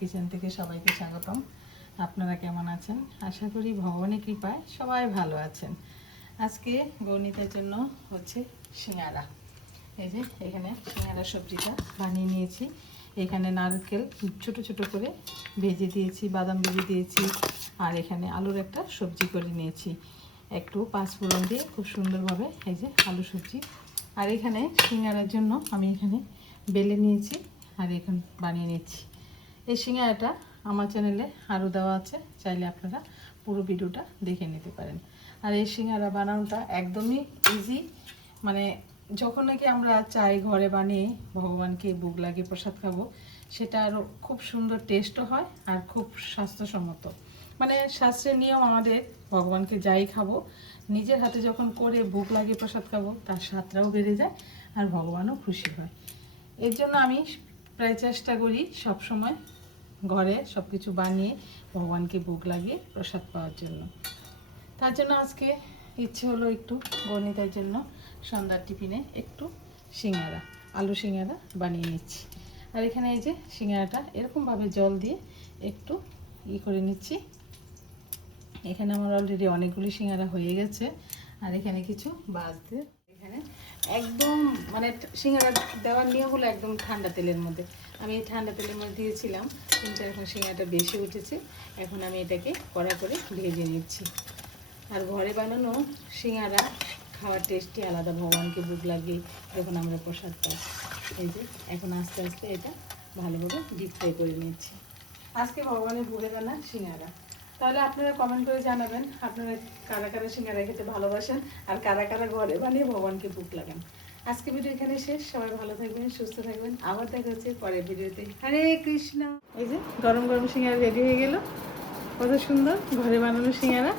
Kitchen থেকে সবাইকে স্বাগতম। আপনারা কেমন আছেন? আশা করি ভগবানের কৃপায় সবাই ভালো আছেন। আজকে গণিতের জন্য হচ্ছে সিঙ্গারা। এই যে এখানে সিঙ্গারা সবজিটা বানিয়ে নিয়েছি। এখানে নারকেল ছোট ছোট করে ভেজে দিয়েছি, বাদাম ভেজে দিয়েছি, আর এখানে আলুর একটা সবজি করে নিয়েছি। একটু পাঁচফোড়ন দিয়ে খুব সুন্দরভাবে এই যে আলু সবজি। আর এখানে সিঙ্গারার জন্য আমি এখানে বেলে নিয়েছি আর এখন বানিয়ে নিচ্ছি। এই সিঙ্গারাটা আমার চ্যানেলে আরও দেওয়া আছে, চাইলে আপনারা পুরো ভিডিওটা দেখে নিতে পারেন। আর এই সিঙ্গারা বানানোটা একদমই ইজি, মানে যখন নাকি আমরা চাই ঘরে বানিয়ে ভগবানকে ভোগ লাগিয়ে প্রসাদ খাবো, সেটা আরও খুব সুন্দর টেস্টও হয় আর খুব স্বাস্থ্যসম্মত। মানে শাস্ত্রের নিয়ম আমাদের ভগবানকে যাই খাবো, নিজের হাতে যখন করে ভোগ লাগিয়ে প্রসাদ খাবো, তার স্বাদটাও বেড়ে যায় আর ভগবানও খুশি হয়। এর জন্য আমি প্রায় চেষ্টা করি সব সময় ঘরে সব কিছু বানিয়ে ভগবানকে ভোগ লাগিয়ে প্রসাদ পাওয়ার জন্য। তার জন্য আজকে ইচ্ছে হলো একটু গণিতের জন্য সন্ধ্যার টিফিনে একটু সিঙ্গারা, আলু সিঙ্গারা বানিয়ে নিচ্ছি। আর এখানে এই যে সিঙ্গারাটা এরকমভাবে জল দিয়ে একটু করে নিচ্ছি। এখানে আমার অলরেডি অনেকগুলি সিঙ্গারা হয়ে গেছে। আর এখানে কিছু বাজতে, এখানে একদম মানে সিঙ্গারা দেওয়ার নিয়ম হলো একদম ঠান্ডা তেলের মধ্যে। আমি এই ঠান্ডা তেলের মধ্যে দিয়েছিলাম, কিন্তু এখন সিঙ্গারাটা বেশি উঠেছে। এখন আমি এটাকে কড়া করে ভেজে নিচ্ছি। আর ঘরে বানানো সিঙ্গারা খাওয়ার টেস্টই আলাদা, ভগবানকে ভোগ লাগিয়ে যখন আমরা প্রসাদ পাই। এই যে এখন আস্তে আস্তে এটা ভালোভাবে ডিপ ফ্রাই করে নিচ্ছি। আজকে ভগবানের ভোগে রান্না সিঙ্গারা। তাহলে আপনারা কমেন্ট করে জানাবেন আপনারা কারা কারা সিঙ্গারা খেতে ভালোবাসেন আর কারা কারা ঘরে বানিয়ে ভগবানকে ভোগ লাগান। আজকে ভিডিও এখানে শেষ। সবাই ভালো থাকবেন, সুস্থ থাকবেন। আবার দেখা হচ্ছে পরের ভিডিওতে। হরে কৃষ্ণ। এই যে গরম গরম সিঙ্গারা রেডি হয়ে গেল। কত সুন্দর ঘরে বানানো সিঙ্গারা।